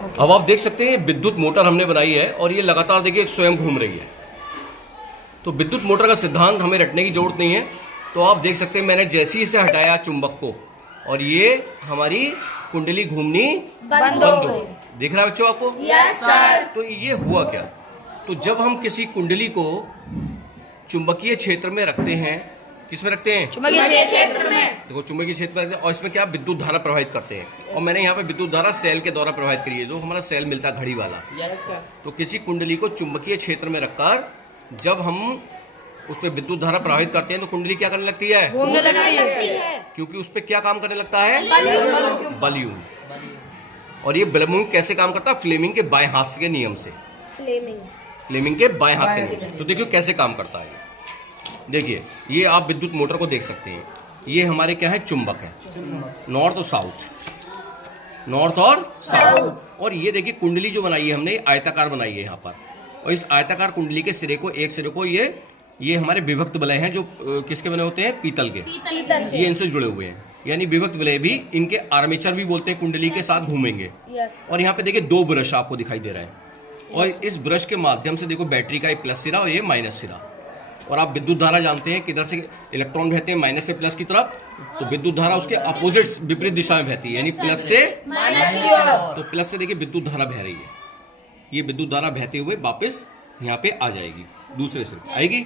अब आप देख सकते हैं विद्युत मोटर हमने बनाई है और ये लगातार देखिए स्वयं घूम रही है। तो विद्युत मोटर का सिद्धांत हमें रटने की जरूरत नहीं है। तो आप देख सकते हैं मैंने जैसे ही इसे हटाया चुंबक को और ये हमारी कुंडली घूमनी बंद हो गई। दिख रहा है बच्चों आपको? Yes sir. तो ये हुआ क्या? तो जब हम किसी कुंडली को चुंबकीय क्षेत्र में रखते हैं, किस में रखते हैं? चुंबकीय क्षेत्र में। देखो चुंबकीय क्षेत्र में रखते हैं और इसमें क्या विद्युत धारा प्रवाहित करते हैं। और मैंने यहाँ पे विद्युत धारा सेल के द्वारा प्रवाहित करी है, जो हमारा सेल मिलता है घड़ी वाला। Yes sir. तो किसी कुंडली को चुंबकीय क्षेत्र में रखकर जब हम उस पर विद्युत धारा प्रवाहित करते हैं तो कुंडली क्या करने लगती है? घूमने लगती है। क्योंकि उस पर क्या काम करने लगता है? बलयून। और ये बलयून कैसे काम करता है? फ्लेमिंग के बाएं हाथ के नियम से। फ्लेमिंग के बाएं हाथ के नियम से। तो देखिए कैसे काम करता है। देखिए ये आप विद्युत मोटर को देख सकते हैं। ये हमारे क्या है? चुंबक है, नॉर्थ और साउथ, नॉर्थ और साउथ। और ये देखिए कुंडली जो बनाई है हमने आयताकार बनाई है यहाँ पर। और इस आयताकार कुंडली के सिरे को, एक सिरे को ये हमारे विभक्त वलय हैं जो किसके बने होते हैं? पीतल के। ये इनसे जुड़े हुए हैं, यानी विभक्त वलय भी इनके आर्मेचर भी बोलते हैं, कुंडली के साथ घूमेंगे। और यहाँ पे देखिए दो ब्रश आपको दिखाई दे रहा है और इस ब्रश के माध्यम से देखो बैटरी का ये प्लस सिरा और ये माइनस सिरा। और आप विद्युत धारा जानते हैं किधर से इलेक्ट्रॉन बहते हैं? माइनस से प्लस की तरफ। तो विद्युत धारा उसके अपोजिट विपरीत दिशा में बहती है, यानी प्लस से माइनस। तो प्लस से देखिए विद्युत धारा बह रही है। ये विद्युत धारा बहते हुए वापस यहाँ पे आ जाएगी, दूसरे से आएगी।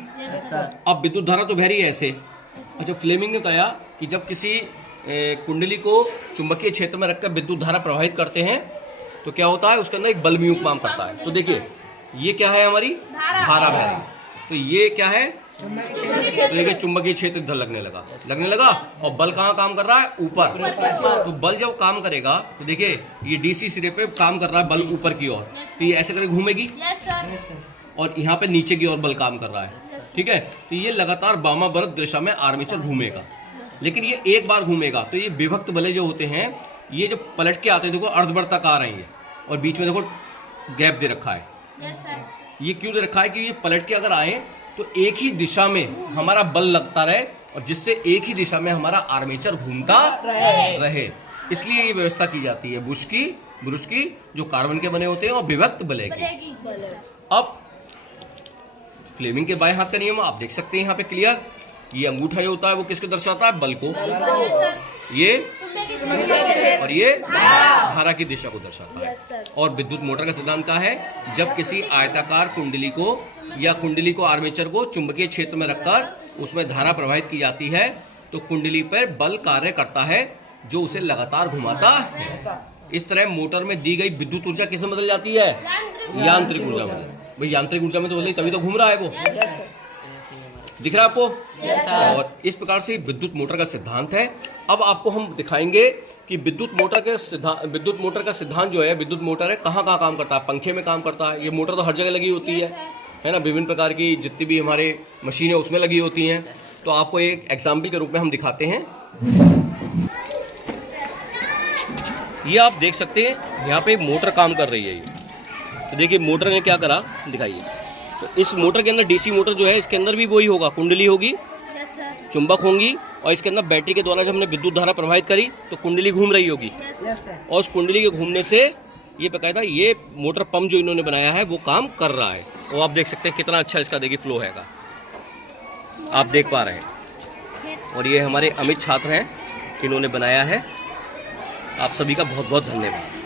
अब विद्युत धारा तो बह रही है ऐसे। अच्छा, फ्लेमिंग ने बताया कि जब किसी कुंडली को चुंबकीय क्षेत्र में रखकर विद्युत धारा प्रवाहित करते हैं तो क्या होता है? उसके अंदर एक बलमयुक्त काम करता है। तो देखिए ये क्या है? हमारी धारा बह रही है। तो ये क्या है? तो देखिए चुंबकीय क्षेत्र इधर लगने लगा और बल कहाँ काम कर रहा है? ऊपर। तो बल जब काम करेगा तो देखिए ये डीसी सिरे पे काम कर रहा है, बल ऊपर की ओर। तो ये ऐसे करके घूमेगी और यहाँ पे नीचे की ओर बल काम कर रहा है। ठीक है, तो ये लगातार वामावर्त दिशा में आर्मेचर घूमेगा। लेकिन ये एक बार घूमेगा तो ये विभक्त वलय जो होते हैं ये जब पलट के आते हैं, देखो अर्धवृत्त तक आ रहे हैं और बीच में देखो गैप दे रखा है। ये क्यों दे रखा है? कि ये पलट के अगर आए तो एक ही दिशा में हमारा बल लगता रहे और जिससे एक ही दिशा में हमारा आर्मेचर घूमता रहे। इसलिए ये व्यवस्था की जाती है ब्रुश की जो कार्बन के बने होते हैं और विभक्त वलय की। अब फ्लेमिंग के बाएं हाथ का नियम आप देख सकते हैं यहाँ पे क्लियर। ये अंगूठा जो होता है वो किसको दर्शाता है? बल को। ये और ये धारा की दिशा को दर्शाता है। और विद्युत मोटर का सिद्धांत क्या है? जब किसी आयताकार कुंडली को या कुंडली को आर्मेचर को चुंबकीय क्षेत्र में रखकर उसमें धारा प्रवाहित की जाती है तो कुंडली पर बल कार्य करता है जो उसे लगातार घुमाता है। इस तरह मोटर में दी गई विद्युत ऊर्जा किसमें बदल जाती है? यांत्रिक ऊर्जा में। भाई यांत्रिक ऊर्जा में तो बदली तभी तो घूम रहा है वो। दिख रहा है आपको? और इस प्रकार से विद्युत मोटर का सिद्धांत है। अब आपको हम दिखाएंगे कि विद्युत मोटर का सिद्धांत जो है, विद्युत मोटर है कहाँ काम करता है? पंखे में काम करता है। ये मोटर तो हर जगह लगी होती है ना, विभिन्न प्रकार की जितनी भी हमारे मशीनें उसमें लगी होती हैं। तो आपको एक एग्जाम्पल के रूप में हम दिखाते हैं। ये आप देख सकते हैं यहाँ पे मोटर काम कर रही है। ये तो देखिए मोटर ने क्या करा, दिखाइए। तो इस मोटर के अंदर डीसी मोटर जो है इसके अंदर भी वही होगा, कुंडली होगी, चुंबक होंगी और इसके अंदर बैटरी के द्वारा जब हमने विद्युत धारा प्रवाहित करी तो कुंडली घूम रही होगी। और उस कुंडली के घूमने से ये बकायदा ये मोटर पंप जो इन्होंने बनाया है वो काम कर रहा है। और आप देख सकते हैं कितना अच्छा इसका देखिए फ्लो हैगा, आप देख पा रहे हैं। और ये हमारे अमित छात्र हैं, इन्होंने बनाया है। आप सभी का बहुत बहुत धन्यवाद।